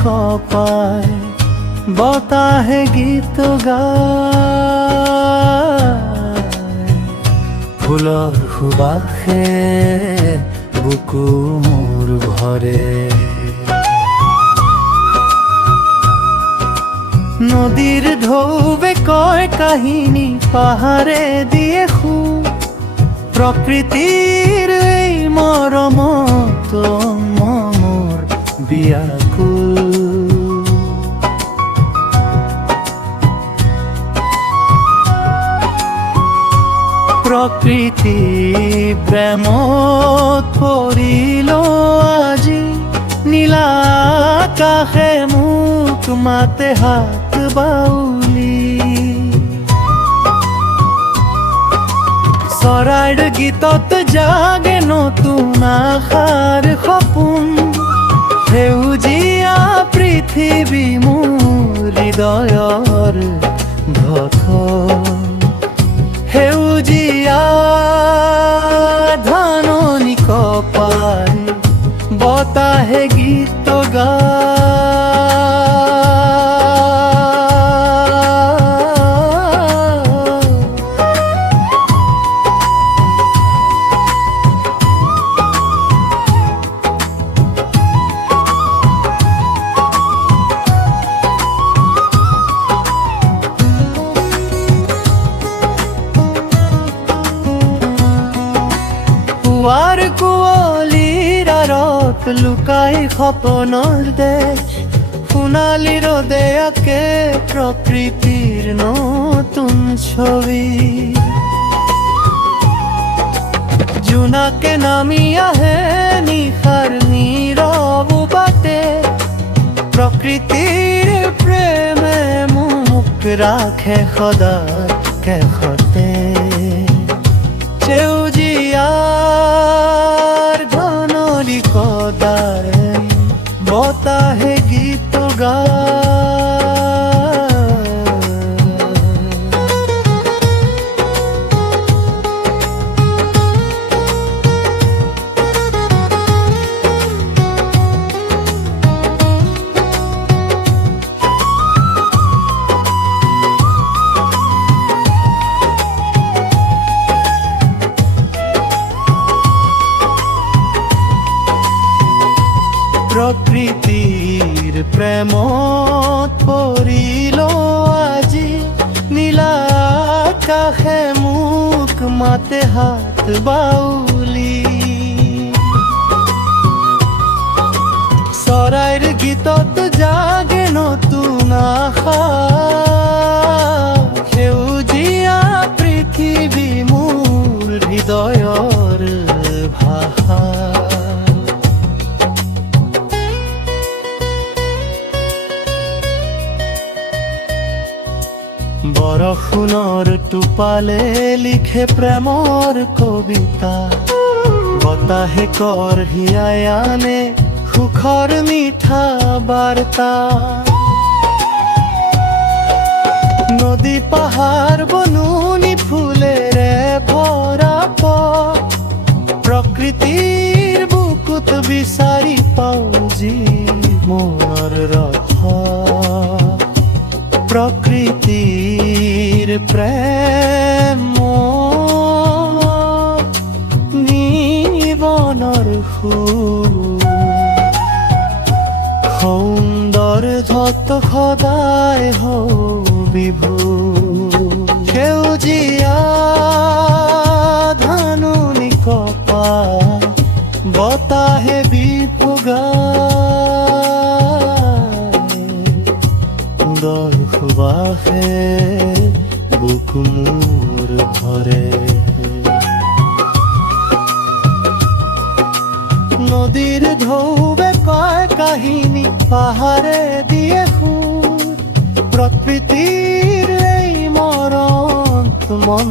কপায় বতাহে গীত গায় ফুলৰ সুবাসে বুকু মোৰ ভৰে নদীৰ ঢৌৱে কয় কাহিনী পাহাৰে দিয়ে সুৰ প্ৰকৃতিৰ এই মৰমত মোৰ বিয়াকুল প্ৰকৃতি প্ৰেমত পৰিল আজি নীলা আকাশে মোক মাতে হাত বাউলি চৰাইৰ গীতত জাগে নতুন আশাৰ সপোন সেউজীয়া পৃথিৱী মোৰ হৃদয়ৰ ধড়কন সেউজীয়া ধাননি কপায় বতাহে গীত পুৱাৰ কুঁৱলীৰ আঁৰত লুকাই সপোনৰ দেশ সোণালী ৰ'দে আঁকে প্ৰকৃতিৰ নতুন ছবি জোনাকে নামি আহে নিশাৰ নীৰৱ বাটে প্ৰকৃতিৰ প্ৰেমে মোক ৰাখে সদায় কাষতে সেউজীয়াৰ ধনলি কদায় বতাহে গীত প্ৰকৃতিৰ প্ৰেমত পৰিল আজি নীলা আকাশে মোক মাতে হাত বাউলি চৰাইৰ গীতত জাগে নতুন আশা সেউজীয়া পৃথিৱী মোৰ হৃদয়ৰ ভাষা বৰষুণৰ টোপালে লিখে প্ৰেমৰ কবিতা বতাহে কঢ়িয়াই আনে সুখৰ মিঠা বাৰ্তা নদী পাহাৰ বননি ফুলেৰে ভৰা প্ৰকৃতিৰ বুকুত বিচাৰি পাওঁ জীৱনৰ ৰথ প্ৰকৃতিৰ প্ৰেম জীৱনৰ সৌন্দৰ্যত সদায় হওঁ বিভোৰ সেউজীয়া ধাননি কপায় বতাহে সুন্দৰ সুবাসে বুক মোৰ ভৰে নদীৰ ঢৌৱে কয় কাহিনী পাহাৰে দিয়ে সুৰ প্ৰকৃতিৰ এই মৰম মন